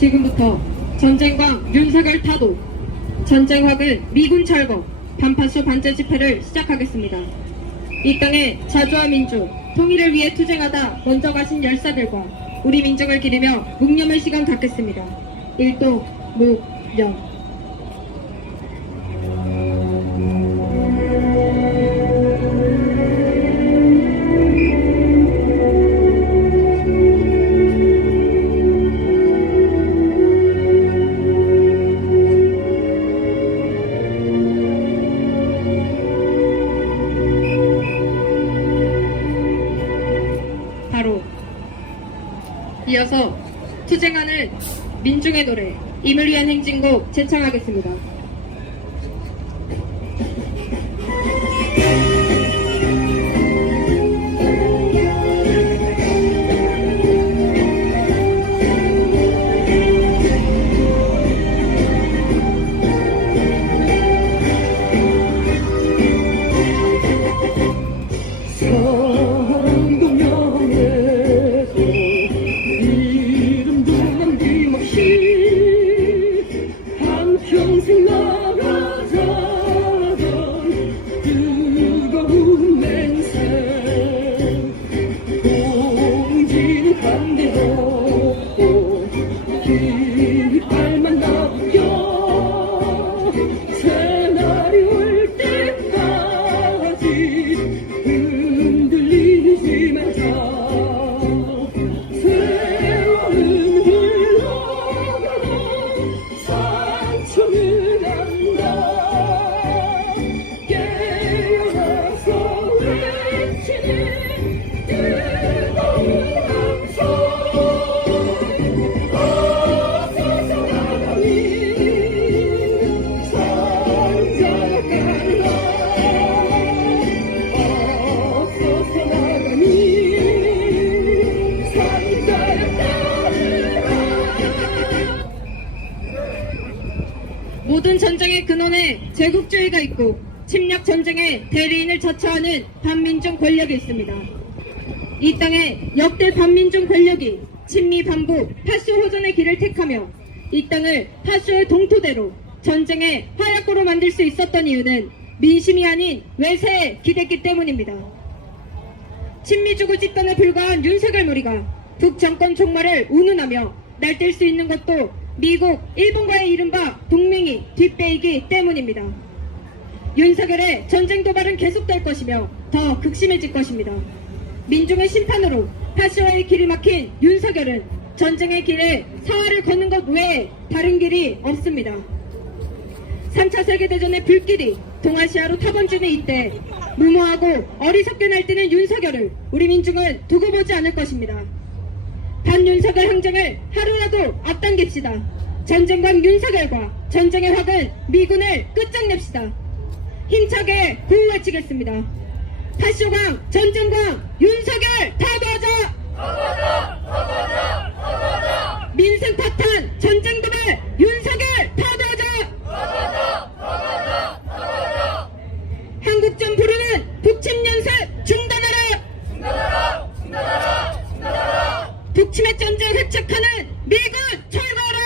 지금부터 전쟁과 윤석열 타도, 전쟁 확은 미군 철거, 반파쇼 반제 집회를 시작하겠습니다. 이 땅의 자주와 민주, 통일을 위해 투쟁하다 먼저 가신 열사들과 우리 민족을 기리며 묵념의 시간 갖겠습니다. 일동 묵념. 이어서 투쟁하는 민중의 노래 임을 위한 행진곡 제창하겠습니다. 평생 나가자던 뜨거운 맹세 공지는 반대로 깃발만 나부겨 새날이 올 때까지 흔들리지 말자. 세월은 흘러가도 상처는 안다. 깨어나서 외치는 뜨거운 함성. 어서서 나가니 상자가 깔라. 어서서 나가니 상자가 따르라. 모든 전쟁의 근원에 제국주의가 있고 침략 전쟁의 대리인을 자처하는 반민중 권력이 있습니다. 이 땅에 역대 반민중 권력이 친미 반부 파쇼 호전의 길을 택하며 이 땅을 파쇼의 동토대로 전쟁의 화약고로 만들 수 있었던 이유는 민심이 아닌 외세에 기댔기 때문입니다. 친미주구 집단에 불과한 윤석열 무리가 북정권 종말을 운운하며 날뛸 수 있는 것도 미국, 일본과의 이른바 동맹이 뒷배이기 때문입니다. 윤석열의 전쟁 도발은 계속될 것이며 더 극심해질 것입니다. 민중의 심판으로 파쇼의 길이 막힌 윤석열은 전쟁의 길에 사활을 걷는 것 외에 다른 길이 없습니다. 3차 세계대전의 불길이 동아시아로 타번지는 이때 무모하고 어리석게 날뛰는 윤석열을 우리 민중은 두고 보지 않을 것입니다. 반윤석열 행정을 하루라도 앞당깁시다. 전쟁광 윤석열과 전쟁의 확은 미군을 끝장냅시다. 힘차게 구호 외치겠습니다. 파쇼광 전쟁광 윤석열 타도하자! 타도하자! 민생 파탄 전쟁 도발 윤석열 타도하자! 타도하자! 한국전 부르는 북침 연습 중단하라! 중단하라! 북침의 전쟁 회책하는 미군 철거하라!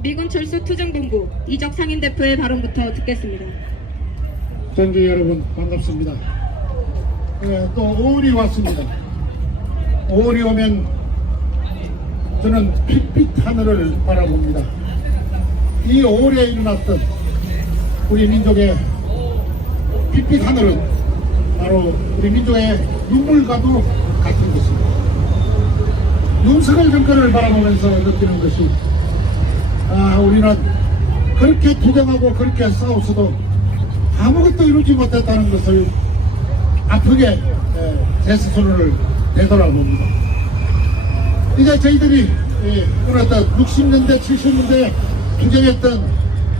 미군 철수 투쟁본부 이적 상인 대표의 발언부터 듣겠습니다. 전주 여러분 반갑습니다. 또 5월이 왔습니다. 5월이 오면 저는 핏빛 하늘을 바라봅니다. 이 5월에 일어났던 우리 민족의 핏빛 하늘은 바로 우리 민족의 눈물과도 같은 것입니다. 윤석열 정권을 바라보면서 느끼는 것이 우리는 그렇게 투쟁하고 그렇게 싸웠어도 아무것도 이루지 못했다는 것을 아프게 제 스스로를 되돌아봅니다. 이제 저희들이 그랬던 60년대 70년대에 투쟁했던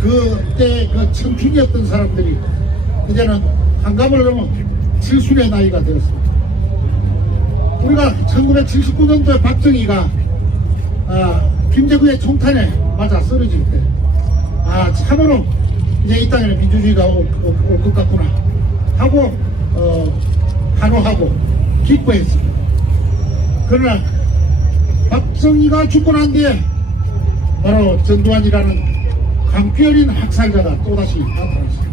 그때 그 청춘이었던 사람들이 이제는 한갑을 넘은 70의 나이가 되었습니다. 우리가 1979년도에 박정희가 김대구의 총탄에 맞아 쓰러질 때 참으로 이제 이 땅에는 민주주의가 올 것 같구나 하고 환호하고 기뻐했습니다. 그러나 박정희가 죽고 난 뒤에 바로 전두환이라는 강기 어린 학살자가 또다시 나타났습니다.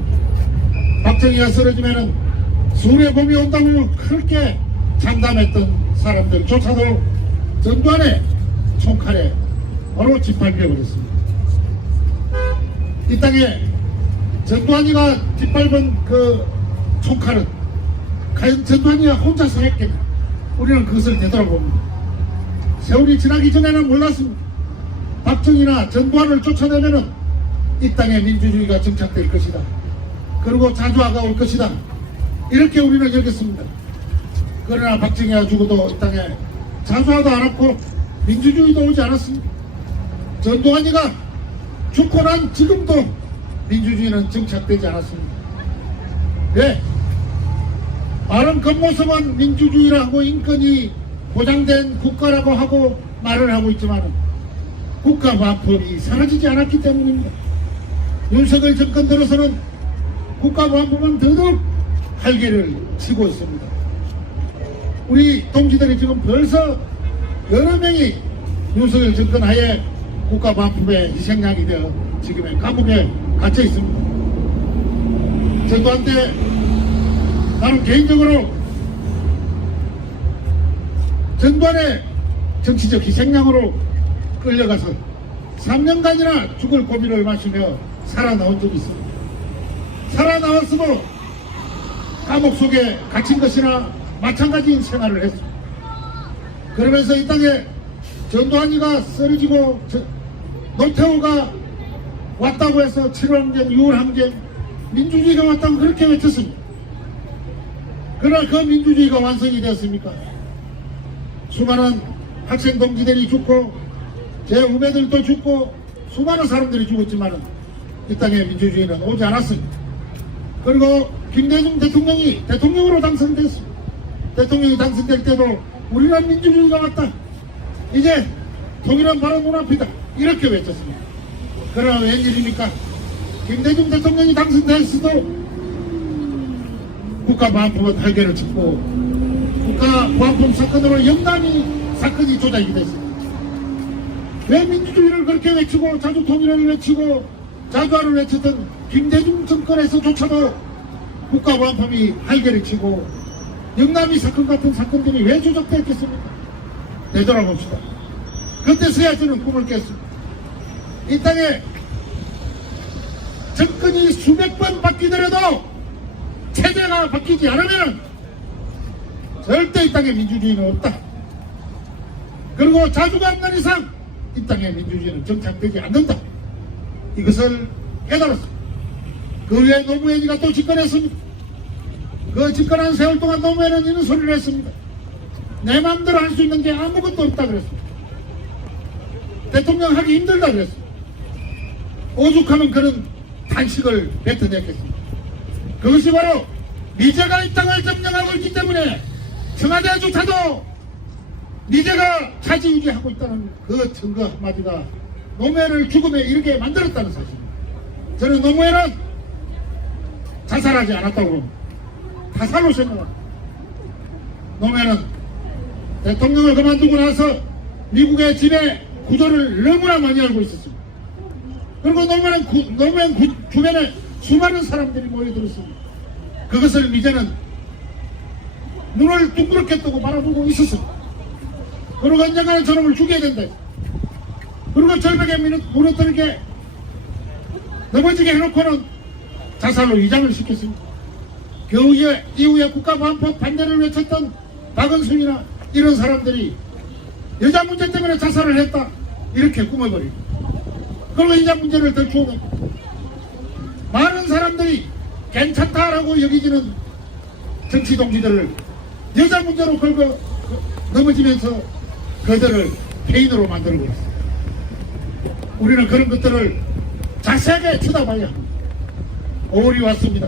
박정희가 쓰러지면은 수의 봄이 온다고 그렇게 장담했던 사람들조차도 전두환의 총칼에 바로 짓밟혀 버렸습니다. 이 땅에 전두환이가 짓밟은 그 총칼은 과연 전두환이가 혼자서 했겠냐? 우리는 그것을 되돌아봅니다. 세월이 지나기 전에는 몰랐습니다. 박정희나 전두환을 쫓아내면은 이 땅에 민주주의가 정착될 것이다. 그리고 자주화가 올 것이다. 이렇게 우리는 여겼습니다. 그러나 박정희가 죽어도 이 땅에 자주화도 않았고 민주주의도 오지 않았습니다. 전두환이가 죽고 난 지금도 민주주의는 정착되지 않았습니다. 왜? 말은 겉모습은 민주주의라고 인권이 보장된 국가라고 하고 말을 하고 있지만 국가 보안법이 사라지지 않았기 때문입니다. 윤석열 정권 들어서는 국가 보안법은 더더욱 활개를 치고 있습니다. 우리 동지들이 지금 벌써 여러 명이 윤석열 정권 하에 국가 보안법의 희생양이 되어 지금의 감옥에 갇혀 있습니다. 전두환 때 나는 개인적으로 전두환의 정치적 희생양으로 끌려가서 3년간이나 죽을 고비를 마시며 살아나온 적이 있습니다. 살아나왔어도 감옥 속에 갇힌 것이나 마찬가지인 생활을 했습니다. 그러면서 이 땅에 전두환이가 쓰러지고 노태우가 왔다고 해서 7월항쟁, 6월항쟁 민주주의가 왔다고 그렇게 외쳤습니다. 그러나 그 민주주의가 완성이 되었습니까? 수많은 학생 동지들이 죽고 제 후배들도 죽고 수많은 사람들이 죽었지만 이 땅에 민주주의는 오지 않았습니다. 그리고 김대중 대통령이 대통령으로 당선됐습니다. 대통령이 당선될 때도 우리는 민주주의가 왔다. 이제 통일은 바로 눈앞이다. 이렇게 외쳤습니다. 그러나 웬일입니까? 김대중 대통령이 당선됐어도 국가보안법은 활개를 치고 국가보안법 사건으로 영남이 사건이 조작이 됐습니다. 왜 민주주의를 그렇게 외치고 자주 통일을 외치고 자주화를 외쳤던 김대중 정권에서조차도 국가보안법이 활개를 치고 영남이 사건 같은 사건들이 왜 조작됐겠습니까? 되돌아봅시다. 그때서야 저는 꿈을 깼습니다. 이 땅에 정권이 수백 번 바뀌더라도 체제가 바뀌지 않으면 절대 이 땅에 민주주의는 없다. 그리고 자주가 없는 이상 이 땅에 민주주의는 정착되지 않는다. 이것을 깨달았습니다. 그 후에 노무현이가 또 집권했습니다. 그 집권한 세월 동안 노무현은 이런 소리를 했습니다. 내 마음대로 할 수 있는 게 아무것도 없다 그랬습니다. 대통령 하기 힘들다 그랬습니다. 오죽하면 그런 단식을 뱉어냈겠습니다. 그것이 바로 미제가 이 땅을 점령하고 있기 때문에 청와대조차도 미제가 차지유지하고 있다는 그 증거 한마디가 노무현을 죽음에 이르게 만들었다는 사실입니다. 저는 노무현은 자살하지 않았다고 봅니다. 타살로 생각합니다. 노무현은 대통령을 그만두고 나서 미국의 지배 구조를 너무나 많이 알고 있었습니다. 그리고 노무현 주변에 수많은 사람들이 모여들었습니다. 그것을 미제는 눈을 둥그렇게 뜨고 바라보고 있었습니다. 그리고 언젠가는 저놈을 죽여야 된다. 그리고 절벽에 무너뜨리게 넘어지게 해놓고는 자살로 위장을 시켰습니다. 그 이후에 국가보안법 반대를 외쳤던 박은순이나 이런 사람들이 여자 문제 때문에 자살을 했다. 이렇게 꾸며버리고 그리고 여자 문제를 더 추억하고 많은 사람들이 괜찮다라고 여기지는 정치 동지들을 여자 문제로 걸고 넘어지면서 그들을 폐인으로 만들고 있습니다. 우리는 그런 것들을 자세하게 쳐다봐야 합니다. 5월이 왔습니다.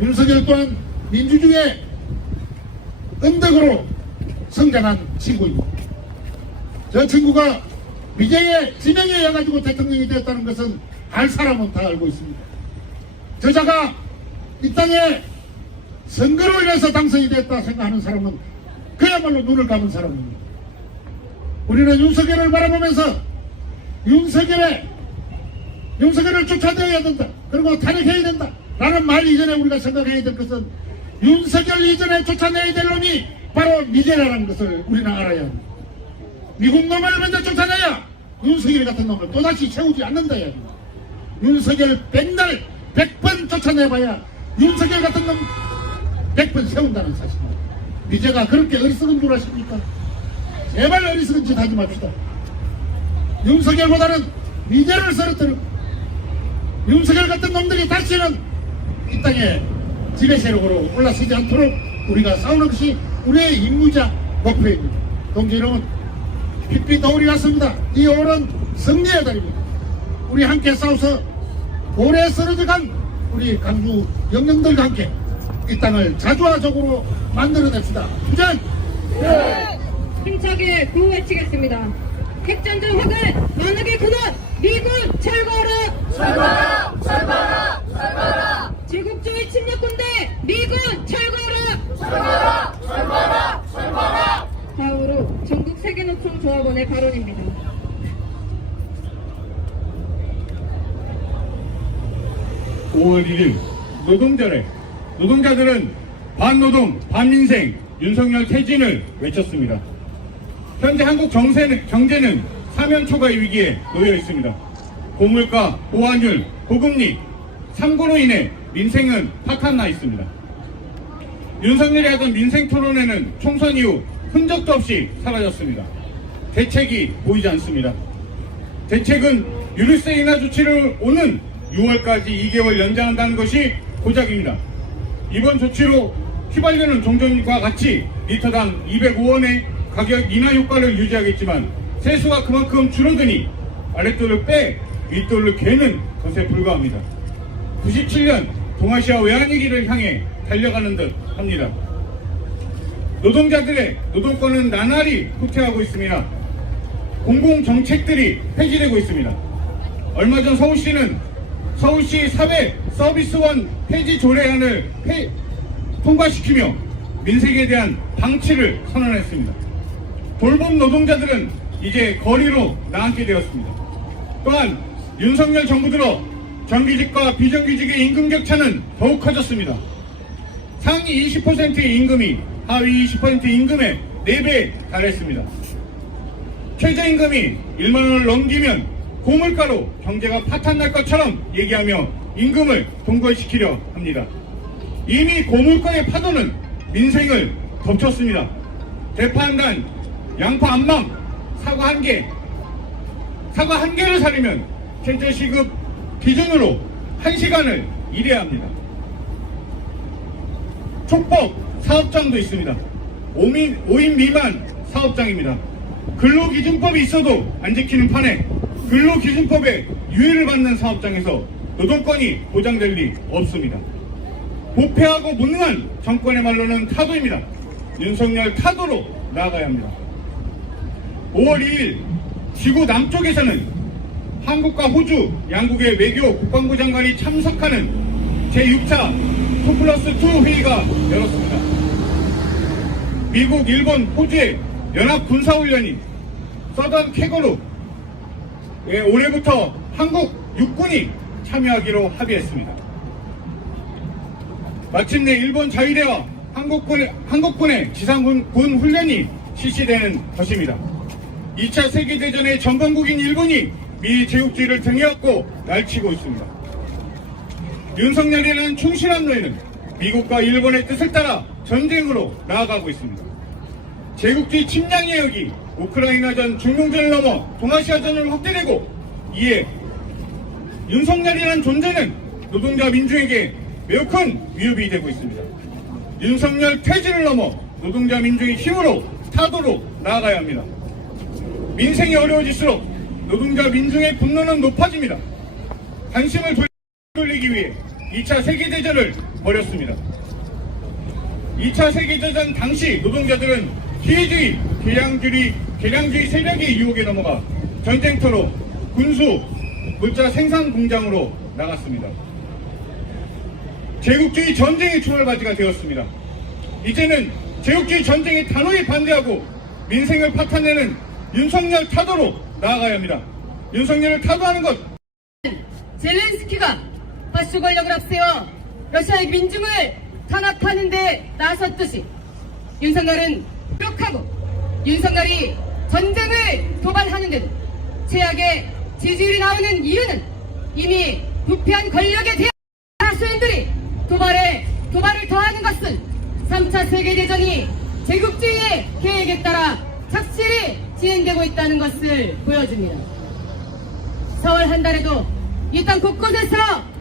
윤석열 또한 민주주의의 언덕으로 성장한 친구입니다. 저 친구가 미제의 지명에 의해 가지고 대통령이 되었다는 것은 알 사람은 다 알고 있습니다. 저자가 이 땅에 선거로 인해서 당선이 됐다 생각하는 사람은 그야말로 눈을 감은 사람입니다. 우리는 윤석열을 바라보면서 윤석열을 쫓아내야 된다. 그리고 탄핵해야 된다. 라는 말 이전에 우리가 생각해야 될 것은 윤석열 이전에 쫓아내야 될 놈이 바로 미제라는 것을 우리는 알아야 합니다. 미국 놈을 먼저 쫓아내야 윤석열 같은 놈을 또다시 채우지 않는다. 윤석열 100날 100번 쫓아내봐야 윤석열 같은 놈 100번 세운다는 사실입니다. 미제가 그렇게 어리석은 줄 아십니까? 제발 어리석은 짓 하지 맙시다. 윤석열보다는 미제를 쓰러뜨리고 윤석열 같은 놈들이 다시는 이 땅에 지배 세력으로 올라서지 않도록 우리가 싸우는 것이 우리의 임무자 목표입니다. 동지 여러분, 핏빛 겨울이 왔습니다. 이 5월은 승리의 달입니다. 우리 함께 싸워서 오래 쓰러져간 우리 강주 영령들과 함께 이 땅을 자주화적으로 만들어냅시다. 투쟁! 힘차게 구호 외치겠습니다. 핵전쟁 확을 만악의 근원 미군 철거하라! 철거하라! 철거하라! 철거하라! 제국주의 침략군대 미군 철거하라! 철거하라! 철거하라! 철거하라! 다음으로 전국 세계노총 조합원의 발언입니다. (5월 1일) 노동자들은 반노동, 반민생, 윤석열 퇴진을 외쳤습니다. 현재 한국 경제는 사면 초과의 위기에 놓여 있습니다. 고물가, 고환율, 고금리, 3고로 인해 민생은 파탄나 있습니다. 윤석열이 하던 민생 토론회는 총선 이후 흔적도 없이 사라졌습니다. 대책이 보이지 않습니다. 대책은 유류세 인하 조치를 오는 6월까지 2개월 연장한다는 것이 고작입니다. 이번 조치로 휘발유는 종전과 같이 리터당 205원의 가격 인하 효과를 유지하겠지만 세수가 그만큼 줄어드니 아랫돌을 빼 윗돌을 괴는 것에 불과합니다. 97년 동아시아 외환위기를 향해 달려가는 듯 합니다. 노동자들의 노동권은 나날이 후퇴하고 있습니다. 공공정책들이 폐지되고 있습니다. 얼마 전 서울시 사회 서비스원 폐지 조례안을 통과시키며 민생에 대한 방치를 선언했습니다. 돌봄 노동자들은 이제 거리로 나앉게 되었습니다. 또한 윤석열 정부 들어 정규직과 비정규직의 임금 격차는 더욱 커졌습니다. 상위 20%의 임금이 하위 20% 임금의 4배에 달했습니다. 최저임금이 1만원을 넘기면 고물가로 경제가 파탄날 것처럼 얘기하며 임금을 동결시키려 합니다. 이미 고물가의 파도는 민생을 덮쳤습니다. 대파 한 단, 양파 한 망, 사과 한 개를 사려면 최저시급 기준으로 1시간을 일해야 합니다. 촉법 사업장도 있습니다. 5인 미만 사업장입니다. 근로기준법이 있어도 안 지키는 판에 근로기준법에 유예를 받는 사업장에서 노동권이 보장될 리 없습니다. 부패하고 무능한 정권의 말로는 타도입니다. 윤석열 타도로 나아가야 합니다. 5월 2일 지구 남쪽에서는 한국과 호주, 양국의 외교 국방부 장관이 참석하는 제6차 2+2 회의가 열었습니다. 미국, 일본, 호주의 연합 군사훈련이 서던 캐거로 올해부터 한국 육군이 참여하기로 합의했습니다. 마침내 일본 자위대와 한국군의 지상군 훈련이 실시되는 것입니다. 2차 세계대전의 전범국인 일본이 미 제국주의를 등에 업고 날치고 있습니다. 윤석열이라는 충실한 노예는 미국과 일본의 뜻을 따라 전쟁으로 나아가고 있습니다. 제국주의 침략 예역이 우크라이나전 중동전을 넘어 동아시아전을 확대되고 이에 윤석열이라는 존재는 노동자 민중에게 매우 큰 위협이 되고 있습니다. 윤석열 퇴진을 넘어 노동자 민중의 힘으로 타도로 나아가야 합니다. 민생이 어려워질수록 노동자 민중의 분노는 높아집니다. 관심을 돌리기 위해 2차 세계대전을 벌였습니다. 2차 세계대전 당시 노동자들은 기회주의, 계량주의 세력의 유혹에 넘어가 전쟁터로 군수, 물자 생산 공장으로 나갔습니다. 제국주의 전쟁의 초월바지가 되었습니다. 이제는 제국주의 전쟁의 단호히 반대하고 민생을 파탄내는 윤석열 타도로 나아가야 합니다. 윤석열을 타도하는 것, 젤렌스키가 파쇼 권력을 앞세워 러시아의 민중을 탄압하는 데 나섰듯이 윤석열은 노력하고 윤석열이 전쟁을 도발하는데도 최악의 지지율이 나오는 이유는 이미 부패한 권력에 대한 하수인들이 도발을 더하는 것은 3차 세계대전이 제국주의의 계획에 따라 착실히 진행되고 있다는 것을 보여줍니다. 4월 한 달에도 이 땅 곳곳에서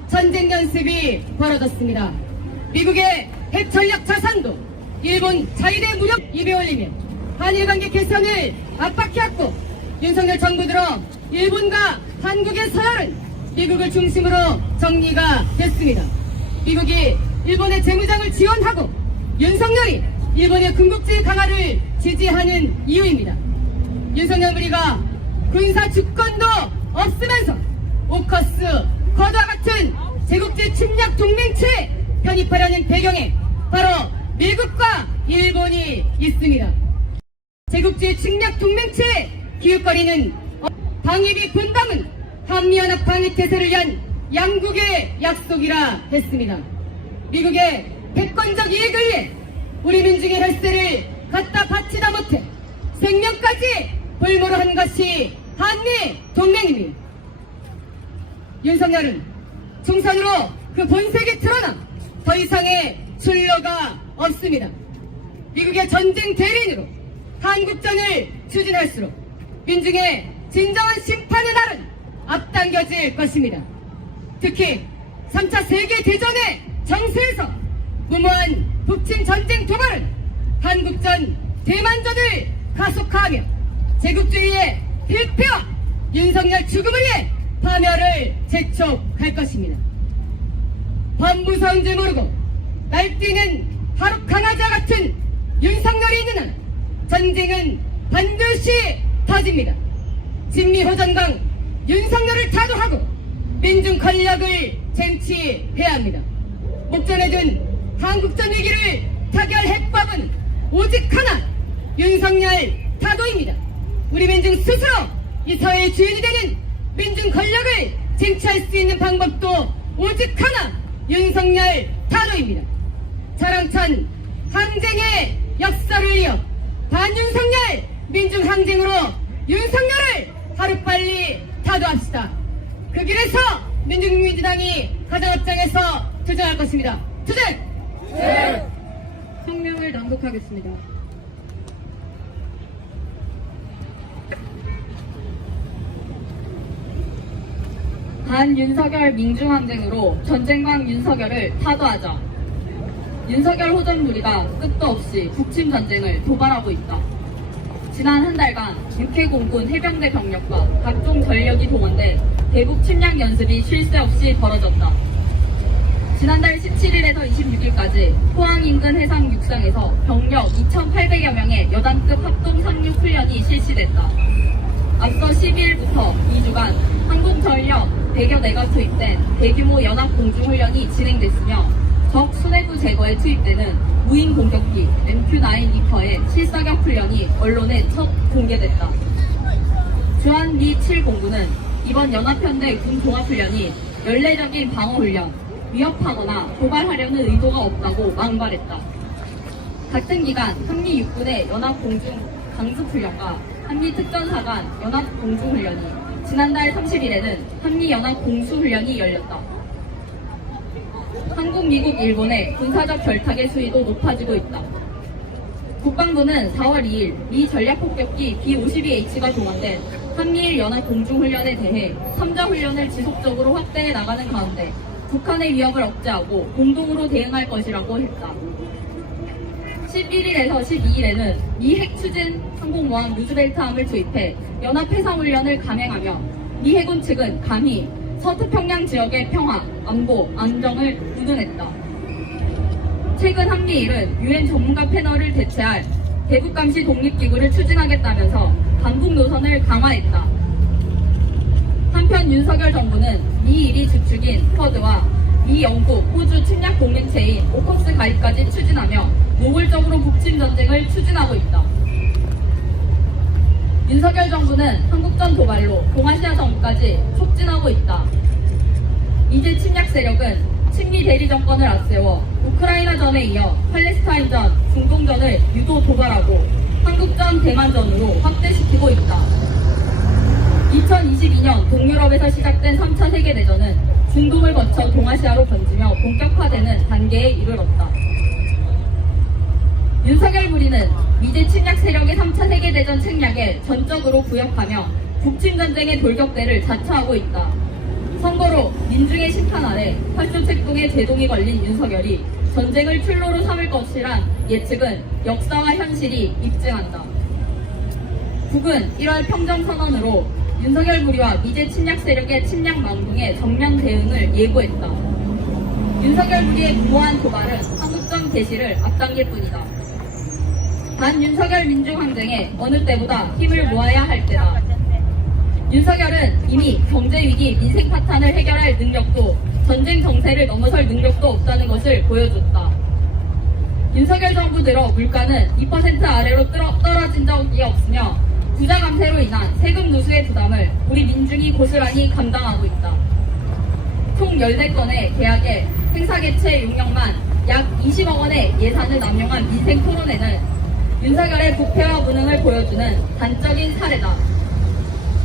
전쟁 연습이 벌어졌습니다. 미국의 핵전략 자산도 일본 자위대 무력 입에 올리며 한일 관계 개선을 압박해왔고 윤석열 정부 들어 일본과 한국의 서열은 미국을 중심으로 정리가 됐습니다. 미국이 일본의 재무장을 지원하고 윤석열이 일본의 군국주의 강화를 지지하는 이유입니다. 윤석열 무리가 군사 주권도 없으면서 오커스, 거다 같은 제국주의 침략 동맹체에 편입하려는 배경에 바로 미국과 일본이 있습니다. 제국주의 침략 동맹체의 기웃거리는 방위비 분담은 한미연합 방위태세를 위한 양국의 약속이라 했습니다. 미국의 패권적 이익을 위해 우리 민중의 혈세를 갖다 바치다 못해 생명까지 볼모로 한 것이 한미 동맹입니다. 윤석열은 총선으로 그 본색이 드러나 더 이상의 출로가 없습니다. 미국의 전쟁 대리인으로 한국전을 추진할수록 민중의 진정한 심판의 날은 앞당겨질 것입니다. 특히 3차 세계대전의 정세에서 무모한 북침 전쟁 도발은 한국전, 대만전을 가속화하며 제국주의의 필패와 윤석열 죽음을 위해 파멸을 재촉할 것입니다. 범무서운 줄 모르고 날뛰는 하루 강아지와 같은 윤석열이 있는 한 전쟁은 반드시 터집니다. 진미호전강 윤석열을 타도하고 민중 권력을 쟁취해야 합니다. 목전에 든 한국전 위기를 타결할 해법은 오직 하나, 윤석열 타도입니다. 우리 민중 스스로 이 사회의 주인이 되는 민중 권력을 쟁취할 수 있는 방법도 오직 하나, 윤석열 타도입니다. 자랑찬 항쟁의 역사를 이어 반윤석열 민중항쟁으로 윤석열을 하루빨리 타도합시다. 그 길에서 민중민주당이 가장 앞장에서 투쟁할 것입니다. 투쟁! 성명을 낭독하겠습니다. 반윤석열 민중항쟁으로 전쟁광 윤석열을 타도하자. 윤석열 호전 무리가 끝도 없이 북침 전쟁을 도발하고 있다. 지난 한 달간 육해 공군 해병대 병력과 각종 전력이 동원돼 대북 침략 연습이 쉴 새 없이 벌어졌다. 지난달 17일에서 26일까지 포항 인근 해상 육상에서 병력 2,800여 명의 여단급 합동 상륙 훈련이 실시됐다. 앞서 12일부터 2주간 한국전력 100여 대가 투입된 대규모 연합공중훈련이 진행됐으며 적 수뇌부 제거에 투입되는 무인 공격기 MQ-9 리퍼의 실사격 훈련이 언론에 첫 공개됐다. 주한 미 7공군은 이번 연합편대 군 종합훈련이 연례적인 방어훈련, 위협하거나 도발하려는 의도가 없다고 망발했다. 같은 기간 한미 육군의 연합공중 강습훈련과 한미특전사 간 연합공중훈련이 지난달 30일에는 한미연합공수훈련이 열렸다. 한국, 미국, 일본의 군사적 결탁의 수위도 높아지고 있다. 국방부는 4월 2일 미 전략폭격기 B-52H가 동원된 한미일 연합공중훈련에 대해 3자 훈련을 지속적으로 확대해 나가는 가운데 북한의 위협을 억제하고 공동으로 대응할 것이라고 했다. 11일에서 12일에는 미 핵추진 항공모함 루즈벨트함을 투입해 연합해상훈련을 감행하며 미 해군 측은 감히 서태평양 지역의 평화, 안보, 안정을 우둔했다. 최근 한미일은 유엔 전문가 패널을 대체할 대북감시 독립기구를 추진하겠다면서 반북 노선을 강화했다. 한편 윤석열 정부는 미일이 주축인 쿼드와 미, 영국, 호주 침략 동맹체인 오커스 가입까지 추진하며 노골적으로 북침 전쟁을 추진하고 있다. 윤석열 정부는 한국전 도발로 동아시아 정부까지 촉진하고 있다. 이제 침략 세력은 친미 대리 정권을 앞세워 우크라이나전에 이어 팔레스타인전, 중동전을 유도 도발하고 한국전, 대만전으로 확대시키고 있다. 2022년 동유럽에서 시작된 3차 세계대전은 중동을 거쳐 동아시아로 번지며 본격화되는 단계에 이르렀다. 윤석열 무리는 미제 침략 세력의 3차 세계대전 책략에 전적으로 부역하며 북침전쟁의 돌격대를 자처하고 있다. 선거로 민중의 심판 아래 활소책동에 제동이 걸린 윤석열이 전쟁을 출로로 삼을 것이란 예측은 역사와 현실이 입증한다. 북은 1월 평정선언으로 윤석열 무리와 미제 침략 세력의 침략 망동에 정면 대응을 예고했다. 윤석열 무리의 무모한 도발은 한국전 개시를 앞당길 뿐이다. 반윤석열 민중항쟁에 어느 때보다 힘을 모아야 할 때다. 윤석열은 이미 경제위기, 민생 파탄을 해결할 능력도 전쟁 정세를 넘어설 능력도 없다는 것을 보여줬다. 윤석열 정부 들어 물가는 2% 아래로 떨어진 적이 없으며 부자 감세로 인한 세금 누수의 부담을 우리 민중이 고스란히 감당하고 있다. 총 14건의 계약에 행사 개최 용역만 약 20억 원의 예산을 남용한 민생 토론회는 윤석열의 부패와 무능을 보여주는 단적인 사례다.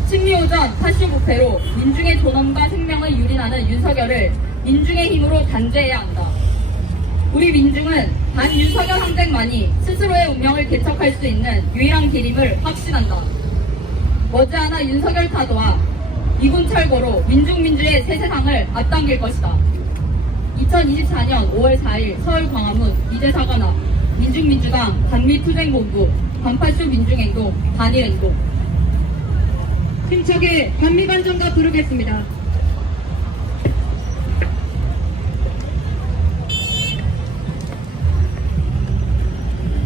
친미오전 파쇼 부패로 민중의 존엄과 생명을 유린하는 윤석열을 민중의 힘으로 단죄해야 한다. 우리 민중은 반윤석열 항쟁만이 스스로의 운명을 개척할 수 있는 유일한 길임을 확신한다. 머지않아 윤석열 타도와 미군 철거로 민중민주의 새 세상을 앞당길 것이다. 2024년 5월 4일 서울 광화문 미제사관 앞 민중민주당 반미투쟁본부 반팔쇼 민중행동 단일행동 힘차게 반미반정가 부르겠습니다.